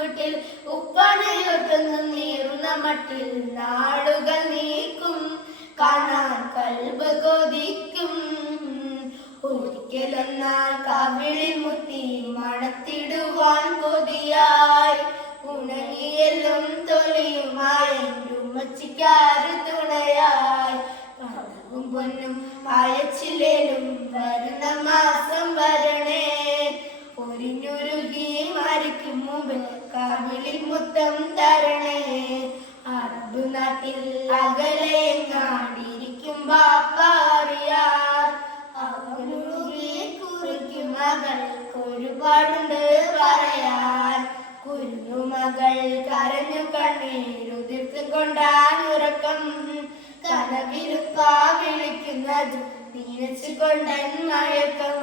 കൂട്ടിൽ ഉപ്പണയൊട്ടുന്നു നീറുന്ന മട്ടിൽ നാളുകൾ നീക്കും കാണാൻ കൽബ് കൊതിക്കും. ഒരിക്കലെന്നാൽ കവിളിൽ മുത്തി മണത്തിടുവാൻ കൊതിയായി ഉണങ്ങിയെല്ലും തൊലിയുമായി ഉമ്മച്ചിക്കാറ് തുണയായി പണവും പൊന്നും അയച്ചില്ലേലും വരുന്ന മാസം വരണേ. ഒരിഞ്ഞുരുകി മരിക്കും മുമ്പ് കവിളിൽ മുത്തം തരണേ. അറബ് നാട്ടിൽ അകലെ എങ്ങാണ്ടിരിക്കും ബാപ്പാറിയാർ അവനുരുകി കുറിക്കും മകൾക്കൊരുപാടുണ്ട് പറയാൻ. കുരുന്നുമകൾ കരഞ്ഞു കണ്ണീരുതിർത്ത് കൊണ്ടാനുറക്കം കനവിലുപ്പാ വിളിക്കുന്നത് നീനച്ചു കൊണ്ടൻ മയക്കം.